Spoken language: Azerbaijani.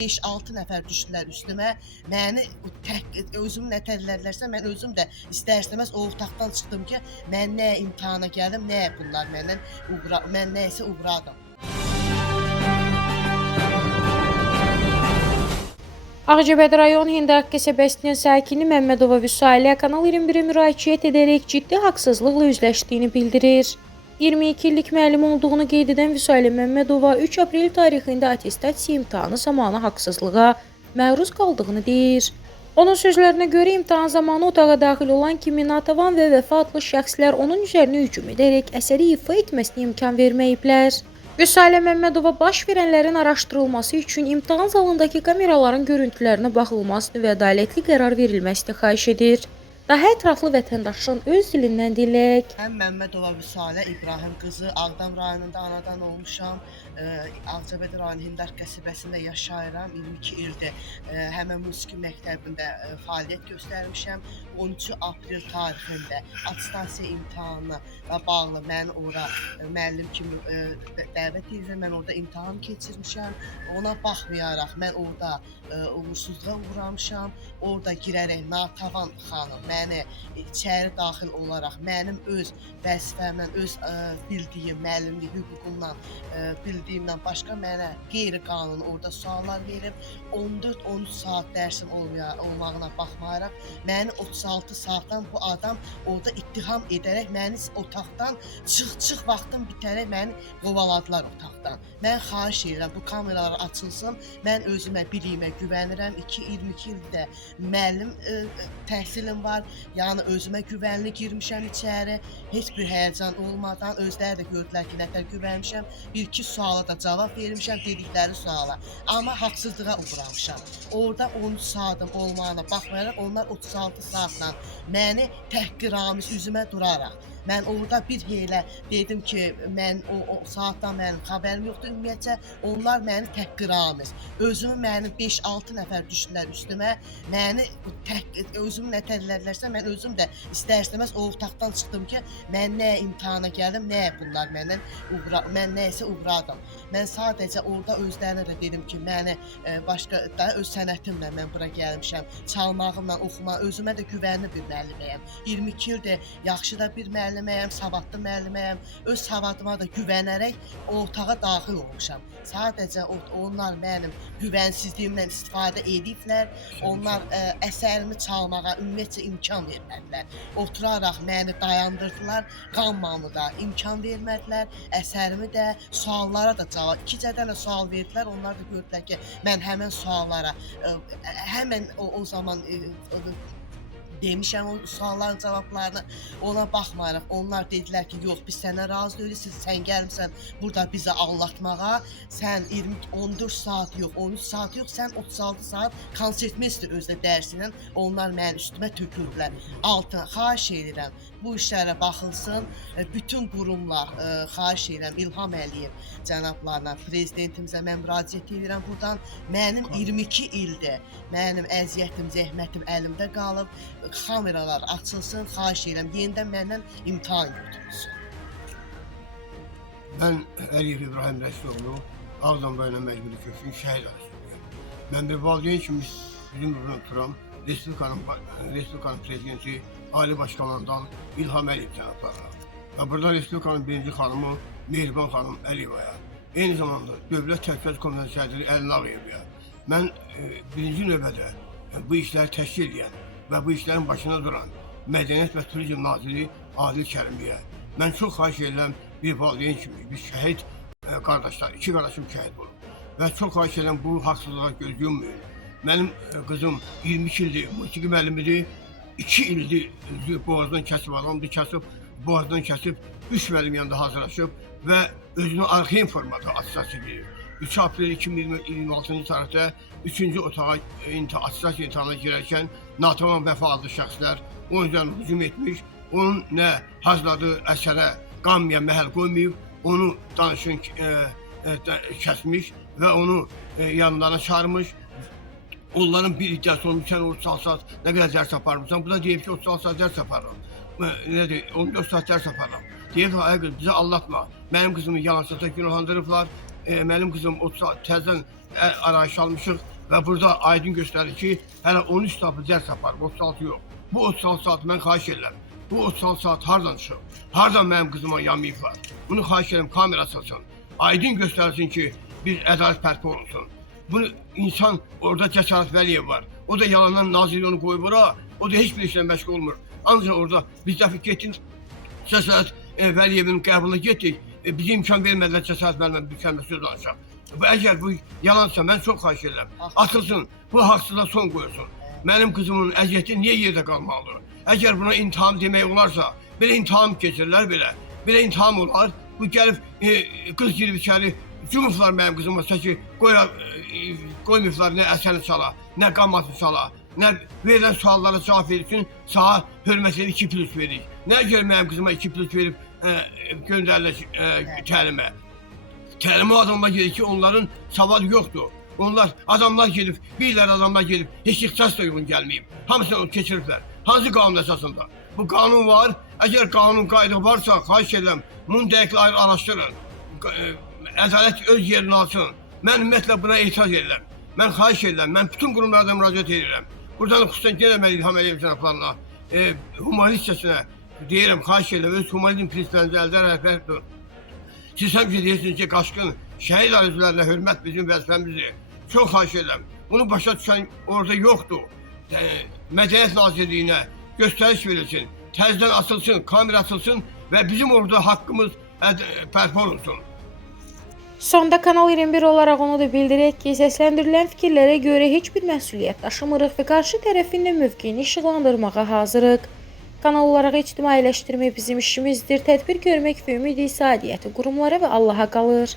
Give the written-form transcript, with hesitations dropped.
5-6 nəfər düşdülər üstümə. Məni özümü nətərlərlərsə mən özüm də istər-istəməz o otaqdan çıxdım ki, mən nə imtahana gəldim, nə bunlar məndən mən nəyisə uğradım. Ağcabədi rayon Hindaq qəsəbəsinin sakini Məmmədova Vüsaliyə Kanal 21-ə müraciət edərək ciddi haqsızlıqla üzləşdiyini bildirir. 22 illik müəllim olduğunu qeyd edən Vüsaliyə Məmmədova 3 aprel tarixində attestasiya imtahanı zamanı haqsızlığa məruz qaldığını deyir. Onun sözlərinə görə imtahan zamanı otağa daxil olan kimi Natəvan və Vəfa adlı şəxslər onun üzərinə hücum edərək əsəri ifa etməsinə imkan verməyiblər. Vüsaliyə Məmmədova baş verənlərin araşdırılması üçün imtahan zalındakı kameraların görüntülərinə baxılmasını və ədalətli qərar verilməsini xahiş edir. Daha ətraflı vətəndaşın öz dilindən dinləyək. Mən Məmmədova Vüsaliyə İbrahim qızı, Ağdam rayonunda anadan olmuşam. Ağcabədi rayon Hindaq qəsəbəsində yaşayıram. 22 ildir həmin musiqi məktəbində fəaliyyət göstərmişəm. 13 aprel tarixində attestasiya imtahanına bağlı məni ora müəllim kimi dəvət edildi. Mən orada imtahan keçirmişəm. Ona baxmayaraq mən orada uğursuzluğa uğramışam. Orada girərək Natəvan xanım məni içəri daxil olaraq mənim öz vəzifəmdən, öz bildiyim müəllimlik hüququmdan, bildiyimdən başqa mənə qeyri-qanuni orada suallar verib, 14-13 saat dərsim olmağına baxmayaraq, məni 36 saatdan bu adam orada ittiham edərək məni otaqdan çıx vaxtım bitərək məni qovaladılar otaqdan. Mən xahiş edirəm, bu kameralar açılsın, mən özümə, biliyimə güvənirəm. 22 ildə müəllim təhsilim var, yəni özümə güvənli girmişəm içəri, heç bir həyəcan olmadan, özləri də gördülər ki, nətər güvənmişəm, bir-iki suala da cavab vermişəm, dedikləri suala. Amma haqsızlığa uğramışam. Orada 13 saatim olmağına baxmayaraq, onlar 36 saatla məni təhqiramiz üzümə duraraq, mən orada bir heylə dedim ki, mən o saatdan mənim xəbərim yoxdur ümumiyyətcə, onlar məni təhqiramiz. Özümü mənim 5-6 nəfər düşdülər üstümə, məni özümü nətərlərlərsə mən özüm də istər-istəməz o otaqdan çıxdım ki, mən nə imtahana gəldim, nə bunlar mən nəyisə uğradım. Mən sadəcə orada özlərinə də dedim ki, məni başqa da öz sənətimlə mən bura gəlmişəm, çalmağımla, oxumağım, özümə də güvənli bir müəlliməyəm. 22 ildir yaxşı da bir müəlliməyəm, savadlı müəlliməyəm, öz savadıma da güvənərək o otağa daxil olmuşam. Sadəcə onlar mənim güvənsizliyimdən istifadə ediblər, onlar əsərimi çalmağa ümumiyyətcə imkan vermədilər. Oturaraq məni dayandırdılar, qanmamı da imkan vermədilər, əsərimi də, suallara da cavab, 2 dənə sual verdilər, onlar da gördülər ki, mən həmən suallara, həmən o zaman demişəm o sualların cavablarını, ona baxmayaraq onlar dedilər ki, yox biz sənə razı deyilik, sən gəlmişsən burada bizə allatmağa, sən 14 saat yox, 13 saat yox, sən 36 saat konsertmeyster özdə dərsindən onlar mənim üstümə töküldülər. Altına xahiş edirəm, bu işlərə baxılsın, bütün qurumlar xahiş edirəm, İlham Əliyev cənablarına, prezidentimizə mən müraciət edirəm buradan. Mənim 22 ildir, mənim əziyyətim, zəhmətim əlimdə qalıb, kameralar açılsın, xahiş edirəm, yenidən məndən imtahan götürülsün. Mən Əliyev İbrahim Rəsuluğlu, Ağdam rayonu məcburi köçkün şəhid ailəsindəyəm. Mən bir valideyn kimi bizim burada oturam, Respublikanın prezidenti, Ali Başkomandan İlham Əliyev cənablarına və burada Respublikanın birinci xanımı Mehriban xanım Əliyevaya, eyni zamanda Dövlət Təhlükəsizlik Komitəsinin sədri Əlin Ağayevaya mən birinci növbədə bu işləri təşkil edən və bu işlərin başına duran Mədəniyyət və Turizm Naziri Adil Kərimiyə mən çox xahiş edirəm, bir valideyn kimi, bir şəhid qardaşlar, 2 qardaşım şəhid olub və çox xahiş edirəm bu haqsızlığa göz yummayın. Mənim qızım 22 ildir musiqi müəllimidir, 2 ildir boğazdan kəsib adamdır, boğazdan kəsib 3 müəllim yanında hazırlaşıb və özünü arxein formada attestasiya edir. 3 aprel 2026-cı tarixdə 3-cü otağa attestasiya imtahanına girərkən Natəvan Vəfa adlı şəxslər onun üzərinə hücum etmiş, onun nə hazırladığı əsərə qanmaya məhəl qoymayıb, onu danışın kəsmiş və onu yanlarına çağırmış. Onların bir iddiası olmuş, sən 36 saat nə qədər dərs aparmışsan, bu da deyib ki 36 saat dərs aparıram. Nədir, 14 saat dərs aparıram. Deyib ki, bizə allatma, mənim qızımı yalançılıqda günahlandırıblar, mənim qızım 30 saat təzədən arayış almışıq və burada aydın göstərir ki, hələ 13 saatı dərs aparıb, 36 yox. Bu 36 saat mən xahiş edirəm. Bu 36 saat hardan çıxıb? Hardan mənim qızıma yamayıblar? Bunu xahiş edirəm, kamera açılsın. Aydın göstərsin ki, bir ədalət bərpa olunsun. Bunu insan, orada Cəsarət Vəliyev var. O da yalandan Nazirli onu qoyub ora. O da heç bir işlə məşğul olmur. Ancaq orada biz dəfə getdik, Cəsarət Vəliyevin qəbuluna getdik. Bize imkan vermədilər Cəsarət müəllimə bir kəlmə söz danışaq. Əgər bu yalansa mən çox xahiş edirəm. Atılsın, bu haqsızlığa son qoyulsun. Mənim qızımın əziyyəti niyə yerdə qalmalıdır? Əgər buna intiham demək olarsa, belə intiham keçirirlər belə. Belə intiham olar. Bu gəlib qız girib içəri cümuflar mənim qızıma ki, qoymuşlar nə əsəni çala, nə qammatı çala, nə verilən suallara cavab verirsin, sağa hörmət edib 2+ veririk. Nə görə mənim qızıma 2+ verib göndərilir təlimə? Təlimə adamlar gedir ki, onların savadı yoxdur. Onlar adamlar gedib, birlər adamlar gedib, heç ixtisas da uyğun gəlməyib. Hamısını onu keçiriblər. Hansı qanun əsasında? Bu qanun var. Əgər qanun qayda varsa, xahiş edirəm, bunu dəqiqlə araşdırın. Ədalət öz yerini alsın. Mən ümumiyyətlə buna etiraz edirəm. Mən xahiş edirəm, mən bütün qurumlardan müraciət edirəm. Buradan xüsusən yenə mən İlham Əliyev cənablarına, humanistcəsinə deyirəm, xahiş edirəm, öz humanizm prinsiplərinizə əldə rəhbər tutun. Siz həmişə deyirsiniz ki, qaçqın şəhid arzularına hörmət bizim vəzifəmizdir. Çox xahiş edirəm. Bunu başa düşən orada yoxdur. Mədəniyyət Nazirliyinə göstəriş verilsin, təzdən açılsın, kamera açılsın və bizim orada haqqımız bərpa olunsun. Sonda Kanal 21 olaraq onu da bildirək ki, səsləndirilən fikirlərə görə heç bir məsuliyyət daşımırıq və qarşı tərəfin də mövqeyini işıqlandırmağa hazırıq. Kanal olaraq ictimailəşdirmək bizim işimizdir. Tədbir görmək və ümid isə aidiyyəti qurumlara və Allaha qalır.